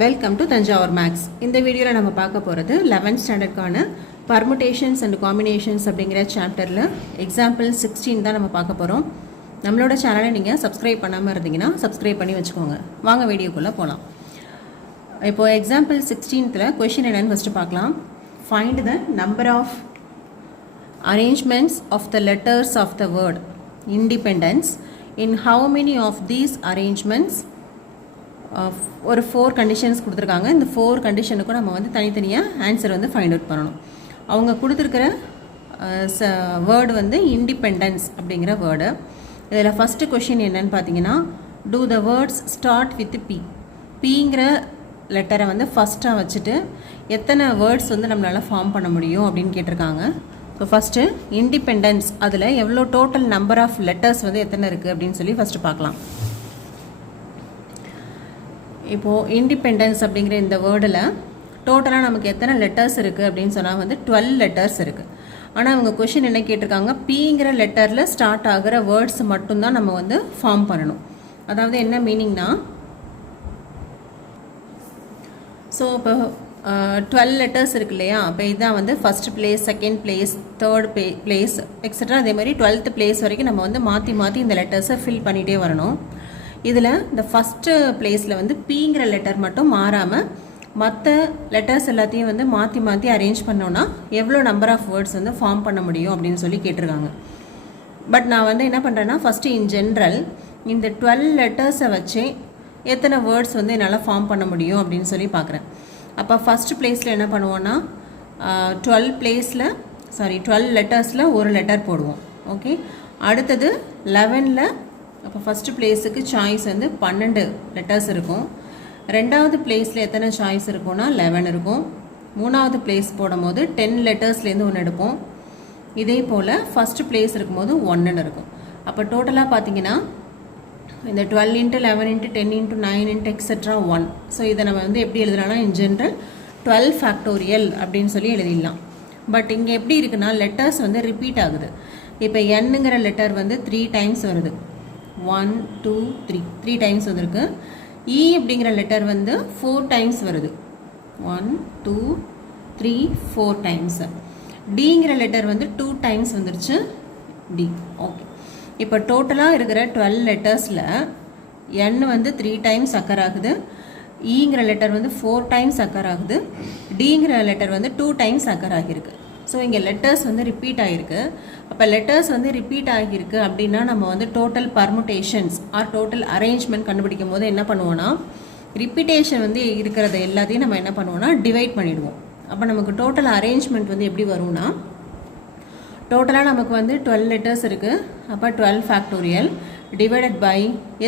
Welcome to Thanjavur maths. இந்த வீடியோவில் நம்ம பார்க்க போகிறது 11th ஸ்டாண்டர்டுக்கான பர்முடேஷன்ஸ் அண்ட் காம்பினேஷன்ஸ் அப்படிங்கிற சாப்டரில் எக்ஸாம்பிள் 16 தான் நம்ம பார்க்க போகிறோம். நம்மளோட சேனலை நீங்கள் சப்ஸ்கிரைப் பண்ணாமல் இருந்தீங்கன்னா சப்ஸ்கிரைப் பண்ணி வச்சுக்கோங்க. வாங்க வீடியோக்குள்ளே போகலாம். இப்போது எக்ஸாம்பிள் 16th கொஷின் என்னன்னு ஃபஸ்ட்டு பார்க்கலாம். Find the number of arrangements of the letters of the word independence. In how many of these arrangements ஒரு 4 கண்டிஷன்ஸ் கொடுத்துருக்காங்க. இந்த 4 கண்டிஷனுக்கும் நம்ம வந்து தனித்தனியாக ஆன்சர் வந்து ஃபைண்ட் அவுட் பண்ணணும். அவங்க கொடுத்துருக்கிற வேர்டு வந்து இண்டிபெண்டன்ஸ் அப்படிங்கிற வேர்டு. இதில் ஃபஸ்ட்டு கொஷின் என்னன்னு பார்த்தீங்கன்னா, do the words start with P. பிங்கிற லெட்டரை வந்து ஃபஸ்ட்டாக வச்சுட்டு எத்தனை வேர்ட்ஸ் வந்து நம்மளால் ஃபார்ம் பண்ண முடியும் அப்படின்னு கேட்டிருக்காங்க. ஸோ ஃபஸ்ட்டு இண்டிபெண்டன்ஸ், அதில் எவ்வளோ டோட்டல் நம்பர் ஆஃப் லெட்டர்ஸ் வந்து எத்தனை இருக்குது அப்படின்னு சொல்லி ஃபஸ்ட்டு பார்க்கலாம். இப்போது இண்டிபெண்டன்ஸ் அப்படிங்கிற இந்த வேர்டில் டோட்டலாக நமக்கு எத்தனை லெட்டர்ஸ் இருக்குது அப்படின்னு சொன்னால் வந்து 12 லெட்டர்ஸ் இருக்குது. ஆனால் அவங்க கொஷின் என்ன கேட்டிருக்காங்க, பிங்கிற லெட்டரில் ஸ்டார்ட் ஆகிற வேர்ட்ஸ் மட்டும்தான் நம்ம வந்து ஃபார்ம் பண்ணணும். அதாவது என்ன மீனிங்னா, ஸோ இப்போ 12 லெட்டர்ஸ் இருக்கு இல்லையா, அப்போ இதுதான் வந்து first place, second place, third place extra. அதே மாதிரி 12th பிளேஸ் வரைக்கும் நம்ம வந்து மாற்றி மாற்றி இந்த லெட்டர்ஸை ஃபில் பண்ணிகிட்டே வரணும். இதில் இந்த ஃபஸ்ட்டு பிளேஸில் வந்து பிங்கிற லெட்டர் மட்டும் மாறாமல் மற்ற லெட்டர்ஸ் எல்லாத்தையும் வந்து மாற்றி மாற்றி அரேஞ்ச் பண்ணோன்னா எவ்வளோ நம்பர் ஆஃப் வேர்ட்ஸ் வந்து ஃபார்ம் பண்ண முடியும் அப்படின்னு சொல்லி கேட்டிருக்காங்க. பட் நான் வந்து என்ன பண்ணுறேன்னா, ஃபஸ்ட்டு இன் ஜென்ரல் இந்த 12 லெட்டர்ஸை வச்சு எத்தனை வேர்ட்ஸ் வந்து என்னால் ஃபார்ம் பண்ண முடியும் அப்படின்னு சொல்லி பார்க்குறேன். அப்போ ஃபஸ்ட்டு பிளேஸில் என்ன பண்ணுவோன்னா, 12 லெட்டர்ஸில் ஒரு லெட்டர் போடுவோம். ஓகே, அடுத்தது 11ல் அப்போ ஃபஸ்ட்டு பிளேஸுக்கு சாய்ஸ் வந்து 12 லெட்டர்ஸ் இருக்கும். ரெண்டாவது பிளேஸில் எத்தனை சாய்ஸ் இருக்கும்னா 11 இருக்கும். மூணாவது பிளேஸ் போடும் போது 10 லெட்டர்ஸ்லேருந்து ஒன்று எடுப்போம். இதே போல் ஃபஸ்ட்டு பிளேஸ் இருக்கும்போது 1 இருக்கும். அப்போ டோட்டலாக பார்த்தீங்கன்னா இந்த 12 × 11 × 10 × 9 × எக்ஸெட்ரா 1. ஸோ இதை நம்ம வந்து எப்படி எழுதலாம்னா, இன் ஜென்ரல் 12 ஃபேக்டோரியல் அப்படின்னு சொல்லி எழுதிடலாம். பட் இங்கே எப்படி இருக்குன்னா, லெட்டர்ஸ் வந்து ரிப்பீட் ஆகுது. இப்போ என்னங்கிற லெட்டர் வந்து 3 டைம்ஸ் வருது. 1 2 3 டைம்ஸ் வந்திருக்கு. இ அப்படிங்கிற லெட்டர் வந்து 4 டைம்ஸ் வருது. 1 2 3 4 டைம்ஸ். டிங்கிற லெட்டர் வந்து 2 டைம்ஸ் வந்துருச்சு. டி. ஓகே, இப்போ டோட்டலாக இருக்கிற 12 லெட்டர்ஸில் என் வந்து 3 டைம்ஸ் அக்கர் ஆகுது. ஈங்கிற லெட்டர் வந்து 4 டைம்ஸ் அக்கர் ஆகுது. டிங்கிற லெட்டர் வந்து 2 டைம்ஸ் அக்கர் ஆகியிருக்கு. ஸோ இங்கே லெட்டர்ஸ் வந்து ரிப்பீட் ஆகிருக்கு. அப்போ லெட்டர்ஸ் வந்து ரிப்பீட் ஆகியிருக்கு அப்படின்னா நம்ம வந்து டோட்டல் பர்முடேஷன்ஸ் ஆர் டோட்டல் அரேஞ்ச்மெண்ட் கண்டுபிடிக்கும் போது என்ன பண்ணுவோன்னா, ரிப்பீட்டேஷன் வந்து இருக்கிறத எல்லாத்தையும் நம்ம என்ன பண்ணுவோன்னா டிவைட் பண்ணிவிடுவோம். அப்போ நமக்கு டோட்டல் அரேஞ்ச்மெண்ட் வந்து எப்படி வரும்னா, டோட்டலாக நமக்கு வந்து 12 லெட்டர்ஸ் இருக்குது. அப்போ 12 ஃபேக்டோரியல் டிவைடட் பை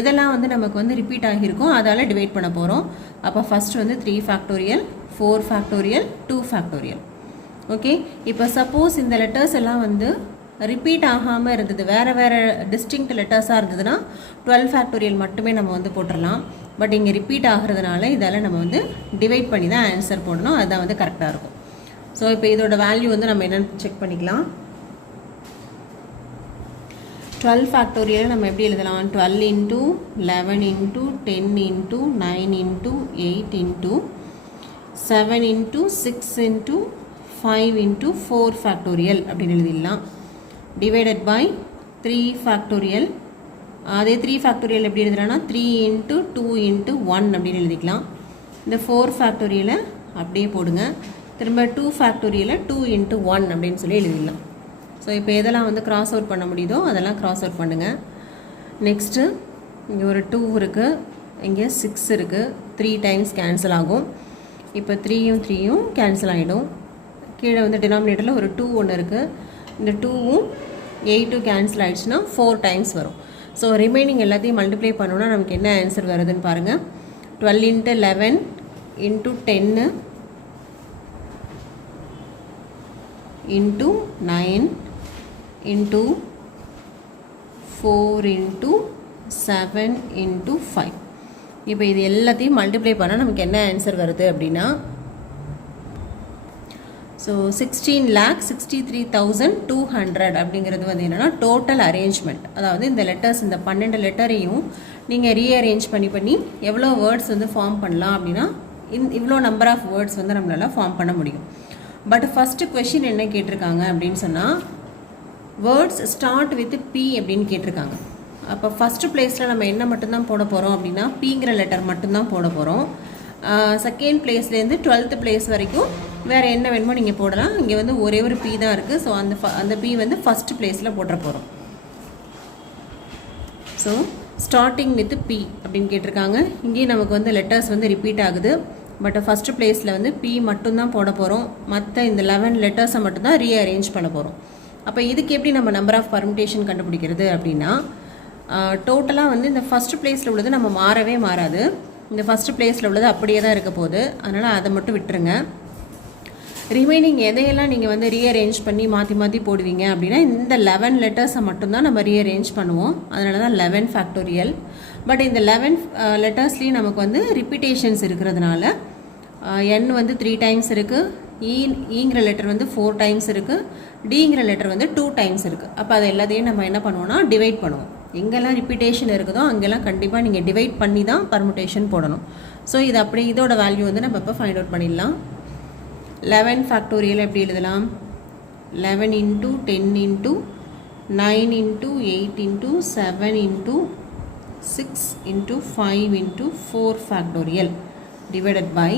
எதெல்லாம் வந்து நமக்கு வந்து ரிப்பீட் ஆகியிருக்கும் அதால் டிவைட் பண்ண போகிறோம். அப்போ ஃபஸ்ட்டு வந்து 3 ஃபேக்டோரியல், 4 ஃபேக்டோரியல், 2 ஃபேக்டோரியல். ஓகே, இப்போ சப்போஸ் இந்த லெட்டர்ஸ் எல்லாம் வந்து ரிப்பீட் ஆகாமல் இருந்தது, வேறு டிஸ்டிங்க்ட் லெட்டர்ஸாக இருந்ததுன்னா 12 ஃபேக்டோரியல் மட்டுமே நம்ம வந்து போட்டுடலாம். பட் இங்கே ரிப்பீட் ஆகிறதுனால இதால் நம்ம வந்து டிவைட் பண்ணி தான் ஆன்சர் போடணும். அதுதான் வந்து கரெக்டாக இருக்கும். ஸோ இப்போ இதோட வேல்யூ வந்து நம்ம என்னென்னு செக் பண்ணிக்கலாம். 12 ஃபேக்டோரியல் நம்ம எப்படி எழுதலாம், 12 × 11 × 10 × 9 × 8 × 7 × 6 × 5 × 4 ஃபேக்டோரியல் அப்படின்னு எழுதிடலாம். Divided by 3 factorial. அதே 3 ஃபேக்டோரியல் எப்படி எழுதுறோன்னா 3 × 2 × 1 அப்படின்னு எழுதிக்கலாம். இந்த 4 ஃபேக்டோரியலை அப்படியே போடுங்க. திரும்ப 2 ஃபேக்டோரியலை 2 × 1 அப்படின்னு சொல்லி எழுதிடலாம். ஸோ இப்போ எதெல்லாம் வந்து கிராஸ் அவுட் பண்ண முடியுதோ அதெல்லாம் கிராஸ் அவுட் பண்ணுங்கள். நெக்ஸ்ட்டு இங்கே ஒரு 2 இருக்குது, இங்கே 6 இருக்குது. 3 டைம்ஸ் கேன்சல் ஆகும். இப்போ 3யும் 3யும் கேன்சல் ஆகிடும். கீழே வந்து டினாமினேட்டரில் ஒரு 2 ஒன்று இருக்குது. இந்த 2வும் 8ம் கேன்சல் ஆகிடுச்சுன்னா 4 டைம்ஸ் வரும். ஸோ ரிமைனிங் எல்லாத்தையும் மல்டிப்ளை பண்ணோன்னா நமக்கு என்ன ஆன்சர் வருதுன்னு பாருங்கள். 12 × 11 × 10 × 9 × 4 × 7 × 5. இப்போ இது எல்லாத்தையும் மல்டிப்ளை பண்ணால் நமக்கு என்ன ஆன்சர் வருது அப்படின்னா, ஸோ 16,63,200 அப்படிங்கிறது வந்து என்னென்னா டோட்டல் அரேஞ்ச்மெண்ட். அதாவது இந்த லெட்டர்ஸ், இந்த 12 லெட்டரையும் நீங்கள் ரீஅரேஞ்ச் பண்ணி எவ்வளோ வேர்ட்ஸ் வந்து ஃபார்ம் பண்ணலாம் அப்படின்னா இவ்வளோ நம்பர் ஆஃப் வேர்ட்ஸ் வந்து நம்மளால் ஃபார்ம் பண்ண முடியும். பட் ஃபஸ்ட்டு கொஷின் என்ன கேட்டிருக்காங்க அப்படின்னு சொன்னால் வேர்ட்ஸ் ஸ்டார்ட் வித் பி அப்படின்னு கேட்டிருக்காங்க. அப்போ ஃபஸ்ட்டு பிளேஸில் நம்ம என்ன மட்டும்தான் போட போகிறோம் அப்படின்னா பிங்கிற லெட்டர் மட்டும்தான் போட போகிறோம். செகண்ட் பிளேஸ்லேருந்து 12th பிளேஸ் வரைக்கும் வேறு என்ன வேணுமோ நீங்கள் போடலாம். இங்கே வந்து ஒரே ஒரு பி தான் இருக்குது. ஸோ அந்த பி வந்து ஃபஸ்ட்டு பிளேஸில் போட்டுற போகிறோம். ஸோ ஸ்டார்டிங் வித் பி அப்படின்னு கேட்டிருக்காங்க. இங்கேயும் நமக்கு வந்து லெட்டர்ஸ் வந்து ரிப்பீட் ஆகுது. பட் ஃபஸ்ட்டு பிளேஸில் வந்து பி மட்டும்தான் போட போகிறோம். மற்ற இந்த 11 லெட்டர்ஸை மட்டும்தான் ரீஅரேஞ்ச் பண்ண போகிறோம். அப்போ இதுக்கு எப்படி நம்ம நம்பர் ஆஃப் பர்முடேஷன் கண்டுபிடிக்கிறது அப்படின்னா டோட்டலாக வந்து இந்த ஃபஸ்ட்டு பிளேஸில் உள்ளது நம்ம மாறவே மாறாது. இந்த ஃபஸ்ட்டு பிளேஸில் உள்ளது அப்படியே தான் இருக்க போகுது. அதனால் அதை மட்டும் விட்டுருங்க. ரிமைனிங் எதையெல்லாம் நீங்கள் வந்து ரீஅரேஞ்ச் பண்ணி மாற்றி மாற்றி போடுவீங்க அப்படின்னா இந்த 11 லெட்டர்ஸை மட்டும்தான் நம்ம ரீஅரேஞ்ச் பண்ணுவோம். அதனால தான் 11 ஃபேக்டோரியல். பட் இந்த 11 லெட்டர்ஸ்லேயும் நமக்கு வந்து ரிப்பீட்டேஷன்ஸ் இருக்கிறதுனால என் வந்து 3 டைம்ஸ் இருக்குது, ஈங்கிற லெட்டர் வந்து 4 டைம்ஸ் இருக்குது, டிங்கிற லெட்டர் வந்து 2 டைம்ஸ் இருக்குது. அப்போ அது எல்லாத்தையும் நம்ம என்ன பண்ணுவோம்னா டிவைட் பண்ணுவோம். எங்கெல்லாம் ரிப்பீட்டேஷன் இருக்குதோ அங்கெல்லாம் கண்டிப்பாக நீங்கள் டிவைட் பண்ணி தான் பர்முடேஷன் போடணும். ஸோ இது அப்படி இதோட வேல்யூ வந்து நம்ம இப்போ ஃபைண்ட் அவுட் பண்ணிடலாம். 11 ஃபேக்டோரியல் எப்படி எழுதலாம்? 11 into 10 into 9 into 8 into 7 into 6 into 5 into 4 factorial divided by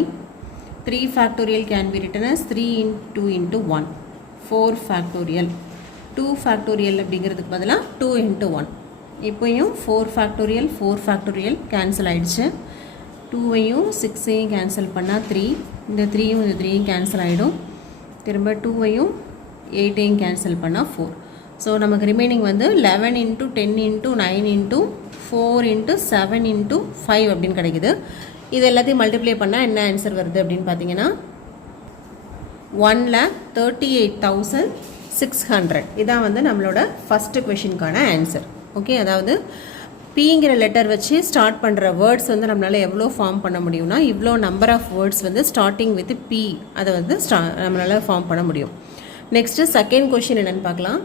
3 factorial can be written as 3 into 1. 4 factorial 2 factorial அப்படிங்கிறதுக்கு பதிலாக 2 into 1. இப்போயும் 4 factorial கேன்சல் ஆகிடுச்சு. 2ஐயும் 6ஐயும் கேன்சல் பண்ணால் 3, இந்த 3யும் இந்த 3யும் கேன்சல் ஆகிடும். திரும்ப 2ஐயும் 8ஐயும் கேன்சல் பண்ணால் 4. ஸோ நமக்கு ரிமைனிங் வந்து 11 into 10 into 9 into 4 into 7 into 5 அப்படின்னு கிடைக்குது. இது எல்லாத்தையும் மல்டிப்ளை பண்ணால் என்ன ஆன்சர் வருது அப்படின்னு பார்த்தீங்கன்னா 1,38,600. இதான் வந்து நம்மளோட ஃபஸ்ட்டு கொஷினுக்கான ஆன்சர். ஓகே, அதாவது பிங்கிற லெட்டர் வச்சு ஸ்டார்ட் பண்ணுற வேர்ட்ஸ் வந்து நம்மளால் எவ்வளோ ஃபார்ம் பண்ண முடியும்னா இவ்வளோ நம்பர் ஆஃப் வேர்ட்ஸ் வந்து ஸ்டார்டிங் வித் பி அதை வந்து நம்மளால் ஃபார்ம் பண்ண முடியும். நெக்ஸ்ட்டு செகண்ட் கொஷின் என்னென்னு பார்க்கலாம்.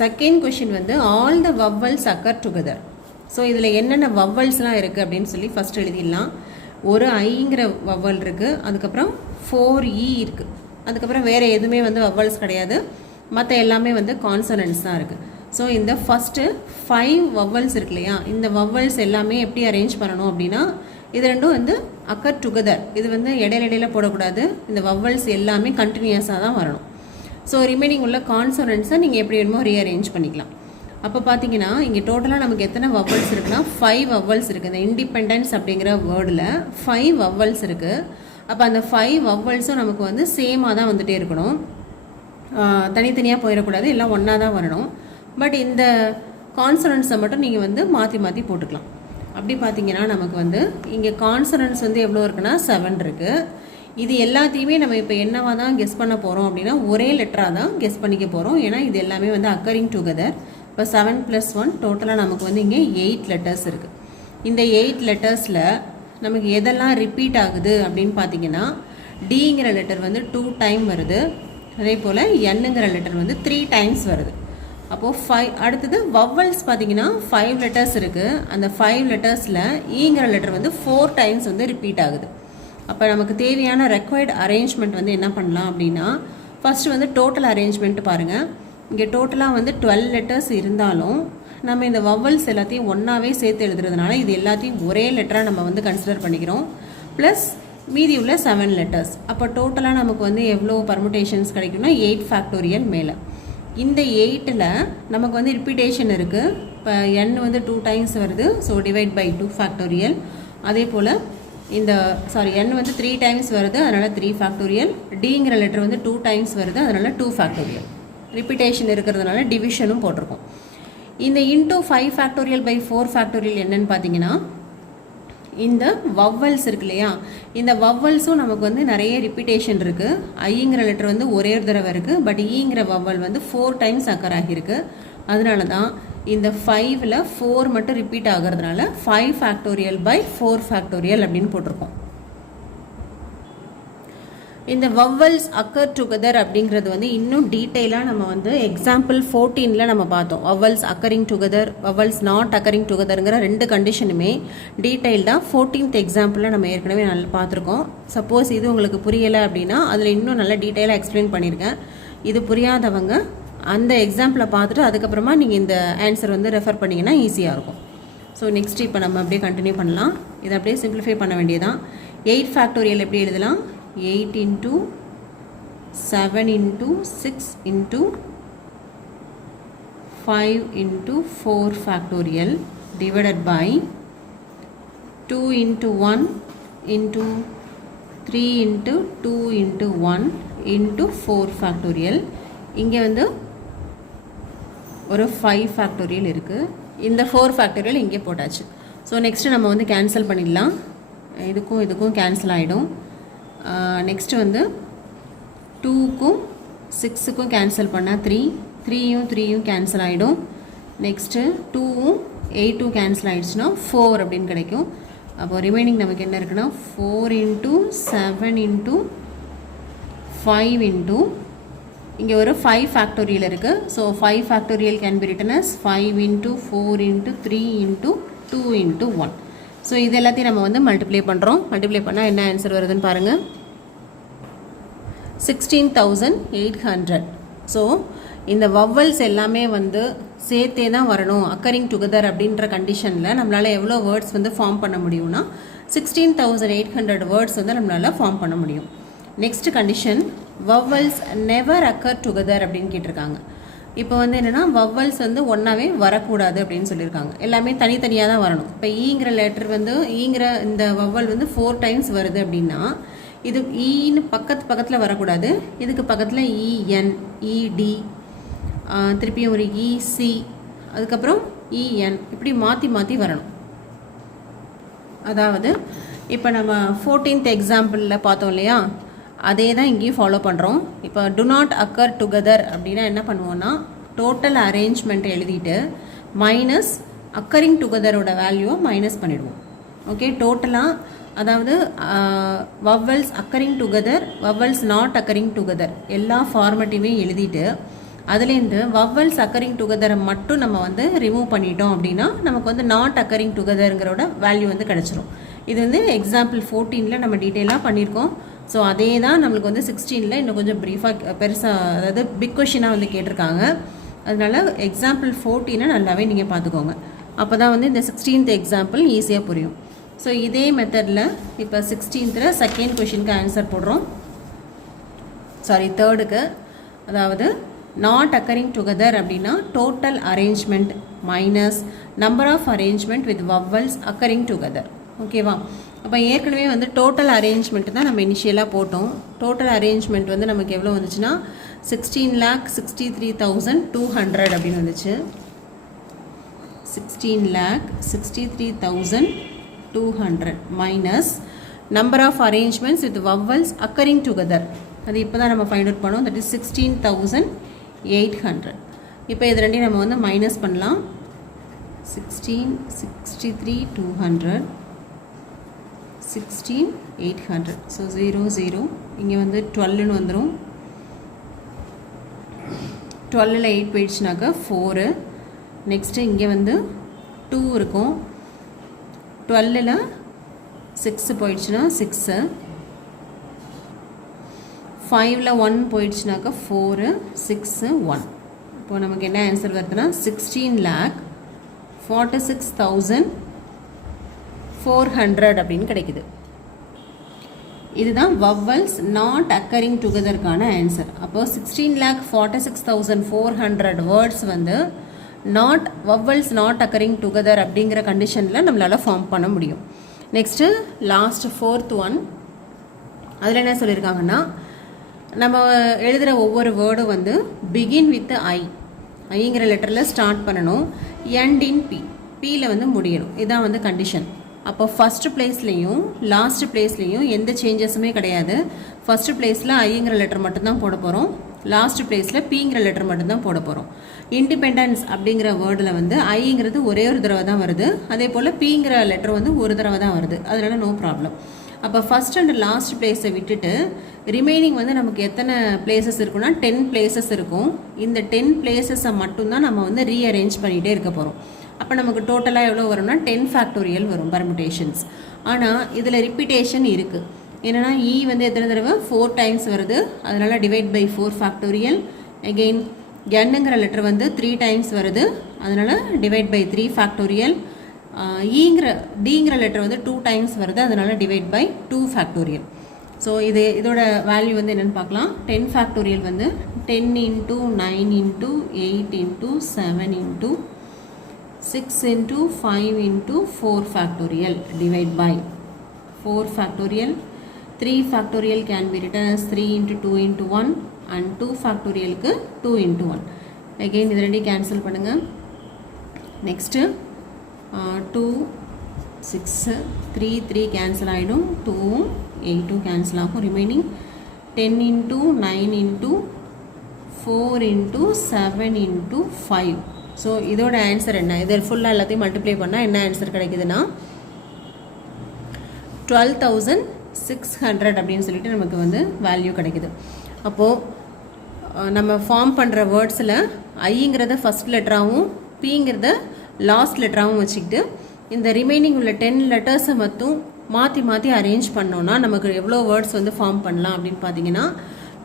செகண்ட் கொஷின் வந்து all the vowels occur together. So இதில் என்னென்ன வவ்வல்ஸ்லாம் இருக்குது அப்படின்னு சொல்லி ஃபஸ்ட் எழுதிடலாம். ஒரு ஐங்கிற வவ்வல் இருக்குது, அதுக்கப்புறம் 4E இருக்குது, அதுக்கப்புறம் வேறு எதுவுமே வந்து வவ்வல்ஸ் கிடையாது. மற்ற எல்லாமே வந்து கான்சனன்ட்ஸ் தான் இருக்குது. ஸோ இந்த ஃபஸ்ட்டு 5 வவ்வல்ஸ் இருக்கு இல்லையா, இந்த வவ்வல்ஸ் எல்லாமே எப்படி அரேஞ்ச் பண்ணணும் அப்படின்னா இது ரெண்டும் வந்து அக்கர் டுகெதர். இது வந்து இடையில போடக்கூடாது. இந்த வவ்வல்ஸ் எல்லாமே கண்டினியூஸாக தான் வரணும். ஸோ ரிமைனிங் உள்ள கான்சனன்ட்ஸை நீங்கள் எப்படி வேணுமோ ரீஅரேஞ்ச் பண்ணிக்கலாம். அப்போ பார்த்தீங்கன்னா இங்கே டோட்டலாக நமக்கு எத்தனை வவ்வல்ஸ் இருக்குன்னா 5 வவ்வல்ஸ் இருக்குது. இந்த இண்டிபெண்டன்ஸ் அப்படிங்கிற வேர்டில் 5 வவ்வல்ஸ் இருக்குது. அப்போ அந்த 5 வவ்வல்ஸும் நமக்கு வந்து சேமாக தான் வந்துகிட்டே இருக்கணும், தனித்தனியாக போயிடக்கூடாது, எல்லாம் ஒன்றா தான் வரணும். பட் இந்த கான்சனன்ட்ஸை மட்டும் நீங்கள் வந்து மாற்றி மாற்றி போட்டுக்கலாம். அப்படி பார்த்தீங்கன்னா நமக்கு வந்து இங்கே கான்சனன்ட்ஸ் வந்து எவ்வளோ இருக்குன்னா 7 இருக்குது. இது எல்லாத்தையுமே நம்ம இப்போ என்னவாக தான் கெஸ் பண்ண போகிறோம் அப்படின்னா ஒரே லெட்டராக தான் கெஸ் பண்ணிக்க போகிறோம். ஏன்னா இது எல்லாமே வந்து அக்கரிங் டுகெதர். இப்போ 7 + 1 டோட்டலாக நமக்கு வந்து இங்கே 8 லெட்டர்ஸ் இருக்குது. இந்த 8 லெட்டர்ஸில் நமக்கு எதெல்லாம் ரிப்பீட் ஆகுது அப்படின்னு பார்த்தீங்கன்னா டிங்கிற லெட்டர் வந்து 2 டைம் வருது, அதே போல் என்னங்கிற லெட்டர் வந்து 3 டைம்ஸ் வருது. அப்போது 5 அடுத்தது வவ்வல்ஸ் பார்த்தீங்கன்னா 5 லெட்டர்ஸ் இருக்குது. அந்த 5 லெட்டர்ஸில் ஈங்கிற லெட்டர் வந்து 4 டைம்ஸ் வந்து ரிப்பீட் ஆகுது. அப்போ நமக்கு தேவையான ரெக்வயர்டு அரேஞ்ச்மெண்ட் வந்து என்ன பண்ணலாம் அப்படின்னா ஃபஸ்ட்டு வந்து டோட்டல் அரேஞ்ச்மெண்ட் பாருங்கள். இங்கே டோட்டலாக வந்து 12 லெட்டர்ஸ் இருந்தாலும் நம்ம இந்த வவ்வல்ஸ் எல்லாத்தையும் ஒன்றாவே சேர்த்து எழுதுறதுனால இது எல்லாத்தையும் ஒரே லெட்டராக நம்ம வந்து கன்சிடர் பண்ணிக்கிறோம். ப்ளஸ் மீதி உள்ள 7 லெட்டர்ஸ். அப்போ டோட்டலாக நமக்கு வந்து எவ்வளோ பர்முடேஷன்ஸ் கிடைக்கும்னா 8 ஃபேக்டோரியல் மேலே. இந்த 8ல் நமக்கு வந்து ரிப்பீட்டேஷன் இருக்குது. இப்போ n வந்து 2 டைம்ஸ் வருது, ஸோ டிவைட் பை 2 ஃபேக்டோரியல். அதே போல் இந்த n வந்து 3 டைம்ஸ் வருது, அதனால் 3 ஃபேக்டோரியல். டிங்கிற லெட்டர் வந்து 2 டைம்ஸ் வருது, அதனால் 2 ஃபேக்டோரியல். ரிப்பீட்டேஷன் இருக்கிறதுனால டிவிஷனும் போட்டிருக்கோம். இந்த இன்டூ 5 ஃபேக்டோரியல் பை 4 ஃபேக்டோரியல் என்னன்னு பார்த்தீங்கன்னா இந்த வவ்வல்ஸ் இருக்கு இல்லையா, இந்த வவ்வல்ஸும் நமக்கு வந்து நிறைய ரிப்பீட்டேஷன் இருக்குது. ஐங்கிற லெட்டர் வந்து ஒரே ஒரு தடவை இருக்குது, பட் ஈங்கிற வவ்வல் வந்து 4 டைம்ஸ் அக்கர் ஆகியிருக்கு. அதனால தான் இந்த 5ல் 4 மட்டும் ரிப்பீட் ஆகிறதுனால 5 ஃபேக்டோரியல் பை 4 ஃபேக்டோரியல் அப்படின்னு போட்டிருக்கோம். இந்த vowels occur together அப்படிங்கிறது வந்து இன்னும் டீட்டெயிலாக நம்ம வந்து எக்ஸாம்பிள் 14ல் நம்ம பார்த்தோம். vowels occurring together, vowels not occurring togetherங்கிற ரெண்டு கண்டிஷனுமே டீட்டெயில்டாக 14th எக்ஸாம்பிளில் நம்ம ஏற்கனவே நல்லா பார்த்துருக்கோம். சப்போஸ் இது உங்களுக்கு புரியலை அப்படின்னா அதில் இன்னும் நல்லா டீட்டெயிலாக எக்ஸ்பிளைன் பண்ணியிருக்கேன். இது புரியாதவங்க அந்த எக்ஸாம்பிளை பார்த்துட்டு அதுக்கப்புறமா நீங்கள் இந்த ஆன்சர் வந்து ரெஃபர் பண்ணிங்கன்னா ஈஸியாக இருக்கும். ஸோ நெக்ஸ்ட் இப்போ நம்ம அப்படியே கண்டினியூ பண்ணலாம். இதை அப்படியே சிம்பிளிஃபை பண்ண வேண்டியதான். 8 ஃபேக்டோரியல் எப்படி எழுதலாம்? 8 into 7 into 6 into 5 into 4 factorial divided by 2 into 1 into 3 into 2 into 1 into 4 factorial. இங்கே வந்து ஒரு 5 factorial இருக்குது. இந்த 4 factorial இங்கே போட்டாச்சு. ஸோ நெக்ஸ்ட்டு நம்ம வந்து கேன்சல் பண்ணிடலாம். இதுக்கும் இதுக்கும் கேன்சல் ஆகிடும். நெக்ஸ்ட்டு வந்து 2க்கும் 6க்கும் கேன்சல் பண்ணால் 3யும் 3யும் கேன்சல் ஆகிடும். நெக்ஸ்ட்டு 2ம் 8ம் கேன்சல் ஆகிடுச்சுன்னா 4 அப்படின்னு கிடைக்கும். அப்போ ரிமைனிங் நமக்கு என்ன இருக்குன்னா 4 into 7 into 5 into இங்கே ஒரு 5 ஃபேக்டோரியல் இருக்குது. So 5 factorial can be written as 5 into 4 into 3 into 2 into 1. So இது எல்லாத்தையும் நம்ம வந்து மல்டிப்ளை பண்ணுறோம். மல்டிப்ளை பண்ணால் என்ன ஆன்சர் வருதுன்னு பாருங்கள். 16,800. ஸோ இந்த வவ்வல்ஸ் எல்லாமே வந்து சேர்த்தே தான் வரணும், அக்கரிங் டுகெதர் அப்படின்ற கண்டிஷனில் நம்மளால் எவ்வளோ வேர்ட்ஸ் வந்து ஃபார்ம் பண்ண முடியும்னா 16,800 வேர்ட்ஸ் வந்து நம்மளால் ஃபார்ம் பண்ண முடியும். Next condition, vowels never occur together அப்படின்னு கேட்டிருக்காங்க. இப்போ வந்து என்னென்னா வவ்வல்ஸ் வந்து ஒன்றாவே வரக்கூடாது அப்படின்னு சொல்லியிருக்காங்க. எல்லாமே தனித்தனியாக தான் வரணும். இப்போ ஈங்கிற லெட்டர் வந்து ஈங்கிற இந்த வவ்வல் வந்து 4 times வருது அப்படின்னா இது ஈன்னு பக்கத்தில் வரக்கூடாது. இதுக்கு பக்கத்தில் இஎன், இடி, திருப்பியும் ஒரு இசி, அதுக்கப்புறம் இஎன், இப்படி மாற்றி மாற்றி வரணும். அதாவது இப்போ நம்ம 14th எக்ஸாம்பிளில் பார்த்தோம் இல்லையா, அதே தான் இங்கேயும் ஃபாலோ பண்ணுறோம். இப்போ டு நாட் அக்கர் டுகெதர் அப்படின்னா என்ன பண்ணுவோன்னா டோட்டல் அரேஞ்ச்மெண்ட் எழுதிட்டு மைனஸ் அக்கரிங் டுகெதரோட வேல்யூவை மைனஸ் பண்ணிவிடுவோம். ஓகே, டோட்டலாக அதாவது vowels occurring together, vowels not occurring together எல்லா ஃபார்மேட்டையுமே எழுதிட்டு அதுலேருந்து வவ்வல்ஸ் அக்கரிங் டுகெதரை மட்டும் நம்ம வந்து ரிமூவ் பண்ணிட்டோம் அப்படின்னா நமக்கு வந்து நாட் அக்கரிங் டுகெதருங்கிறோட வேல்யூ வந்து கிடச்சிரும். இது வந்து எக்ஸாம்பிள் 14ல் நம்ம டீட்டெயிலாக பண்ணியிருக்கோம். ஸோ அதே தான் நம்மளுக்கு வந்து 16ல் இன்னும் கொஞ்சம் ப்ரீஃபாக பெருசாக அதாவது பிக் கொஷினாக வந்து கேட்டிருக்காங்க. அதனால எக்ஸாம்பிள் 14 நல்லாவே நீங்கள் பார்த்துக்கோங்க. அப்போ தான் வந்து இந்த 16th எக்ஸாம்பிள் ஈஸியாக புரியும். ஸோ இதே மெத்தடில் இப்போ 16th செகண்ட் கொஷினுக்கு ஆன்சர் போடுறோம். தேர்டுக்கு, அதாவது நாட் அக்கரிங் டுகெதர் அப்படின்னா total arrangement minus number of arrangement with vowels occurring together. ஓகேவா? அப்போ ஏற்கனவே வந்து டோட்டல் அரேஞ்ச்மெண்ட் தான் நம்ம இனிஷியலாக போட்டோம். டோட்டல் அரேஞ்ச்மெண்ட் வந்து நமக்கு எவ்வளோ வந்துச்சுன்னா 16,63,200 அப்படின்னு வந்துச்சு. 16,63,200 minus number of arrangements with vowels occurring together, அது இப்போ தான் நம்ம ஃபைண்ட் அவுட் பண்ணோம். That is 16,800. இப்போ இது ரெண்டையும் நம்ம வந்து மைனஸ் பண்ணலாம். 16,63,200 16,800. ஸோ 0 0 இங்கே வந்து 12ன்னு வந்துடும். 12ல் 8 போயிடுச்சுனாக்கா 4. நெக்ஸ்ட்டு இங்கே வந்து 2 இருக்கும். 12ல் 6 போயிடுச்சுன்னா 6. 5ல் 1 போயிடுச்சுனாக்கா 4 6 1. இப்போ நமக்கு என்ன ஆன்சர் வருதுன்னா 16,46,400 அப்படின்னு கிடைக்குது. இதுதான் வவ்வல்ஸ் நாட் அக்கரிங் டுகெதருக்கான ஆன்சர். அப்போது 16,46,400 வேர்ட்ஸ் வந்து வவ்வல்ஸ் நாட் அக்கரிங் டுகெதர் அப்படிங்கிற கண்டிஷனில் நம்மளால் ஃபார்ம் பண்ண முடியும். நெக்ஸ்ட்டு லாஸ்ட் 4th ஒன், அதில் என்ன சொல்லியிருக்காங்கன்னா நம்ம எழுதுகிற ஒவ்வொரு வேர்டும் வந்து பிகின் வித் ஐங்கிற லெட்டரில் ஸ்டார்ட் பண்ணணும், எண்ட் இன் பியில் வந்து முடியணும். இதுதான் வந்து கண்டிஷன். அப்போ ஃபஸ்ட்டு பிளேஸ்லேயும் லாஸ்ட் பிளேஸ்லேயும் எந்த சேஞ்சஸுமே கிடையாது. ஃபஸ்ட்டு பிளேஸில் ஐங்கிற லெட்டர் மட்டும்தான் போட போகிறோம், லாஸ்ட் பிளேஸில் பிங்கிற லெட்டர் மட்டும்தான் போட போகிறோம். இண்டிபெண்டன்ஸ் அப்படிங்கிற வேர்டில் வந்து ஐங்கிறது ஒரே ஒரு தடவை தான் வருது, அதே போல் பிங்கிற லெட்டர் வந்து ஒரு தடவை தான் வருது, அதனால நோ ப்ராப்ளம். அப்போ ஃபஸ்ட் அண்ட் லாஸ்ட் பிளேஸை விட்டுட்டு ரிமைனிங் வந்து நமக்கு எத்தனை பிளேசஸ் இருக்குன்னா 10 பிளேசஸ் இருக்கும். இந்த 10 பிளேசஸை மட்டும்தான் நம்ம வந்து ரீஅரேஞ்ச் பண்ணிகிட்டே இருக்க போகிறோம். அப்போ நமக்கு டோட்டலாக எவ்வளோ வரும்னா 10 ஃபேக்டோரியல் வரும் பர்முடேஷன்ஸ். ஆனால் இதில் ரிப்பீட்டேஷன் இருக்குது. என்னென்னா வந்து எத்தனை தடவை 4 டைம்ஸ் வருது, அதனால் டிவைட் பை 4 ஃபேக்டோரியல். அகெயின் என்னுங்கிற லெட்டர் வந்து 3 டைம்ஸ் வருது, அதனால் டிவைட் பை 3 ஃபேக்டோரியல். டிங்கிற லெட்டர் வந்து 2 டைம்ஸ் வருது, அதனால் டிவைட் பை 2 ஃபேக்டோரியல். ஸோ இதோட வேல்யூ வந்து என்னென்னு பார்க்கலாம். 10 ஃபேக்டோரியல் வந்து 10 into 9 into 8 into 7 into 6 into 5 into 4 factorial divide by 4 factorial. 3 factorial can be written as 3 into 2 into 1 and 2 ஃபேக்டோரியலுக்கு 2 into 1. Again இது ரெண்டையும் கேன்சல் பண்ணுங்கள். நெக்ஸ்ட்டு 2 6 3 கேன்சல் ஆகிடும், 2 8 கேன்சல் ஆகும். Remaining 10 into 9 into 4 into 7 into 5. So இதோட answer என்ன? இதை ஃபுல்லாக எல்லாத்தையும் மல்டிப்ளை பண்ணால் என்ன ஆன்சர் கிடைக்குதுன்னா 12,600 அப்படின்னு சொல்லிட்டு நமக்கு வந்து வேல்யூ கிடைக்குது. அப்போது நம்ம ஃபார்ம் பண்ணுற வேர்ட்ஸில் ஐங்கிறத ஃபஸ்ட் லெட்டராகவும் பிங்கிறத லாஸ்ட் லெட்டராகவும் வச்சுக்கிட்டு இந்த ரிமைனிங் உள்ள 10 லெட்டர்ஸை மட்டும் மாற்றி மாற்றி அரேஞ்ச் பண்ணோன்னா நமக்கு எவ்வளோ வேர்ட்ஸ் வந்து ஃபார்ம் பண்ணலாம் அப்படின்னு பார்த்தீங்கன்னா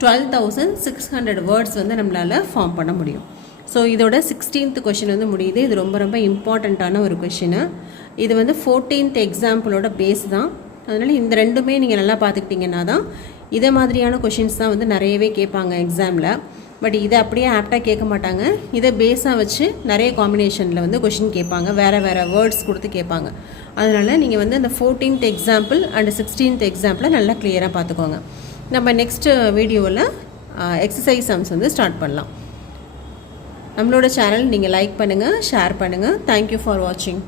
12,600 வேர்ட்ஸ் வந்து நம்மளால் ஃபார்ம் பண்ண முடியும். ஸோ இதோட 16th கொஷின் வந்து முடியுது. இது ரொம்ப ரொம்ப இம்பார்ட்டண்ட்டான ஒரு கொஷினு. இது வந்து 14th எக்ஸாம்பிளோட பேஸ் தான். அதனால் இந்த ரெண்டுமே நீங்கள் நல்லா பார்த்துக்கிட்டிங்கன்னா தான் இதே மாதிரியான கொஷின்ஸ் தான் வந்து நிறையவே கேட்பாங்க எக்ஸாமில். பட் இதை அப்படியே ஆப்டாக கேட்க மாட்டாங்க. இதை பேஸாக வச்சு நிறைய காம்பினேஷனில் வந்து கொஷின் கேட்பாங்க, வேறு வேறு வேர்ட்ஸ் கொடுத்து கேட்பாங்க. அதனால் நீங்கள் வந்து அந்த 14th எக்ஸாம்பிள் அண்ட் 16th எக்ஸாம்பிளை நல்லா கிளியராக பார்த்துக்கோங்க. நம்ம நெக்ஸ்ட்டு வீடியோவில் எக்ஸசைஸ் சம்ஸ் வந்து ஸ்டார்ட் பண்ணலாம். நம்மளோட சேனல் நீங்கள் லைக் பண்ணுங்கள், ஷேர் பண்ணுங்கள். தேங்க்யூ ஃபார் வாட்சிங்.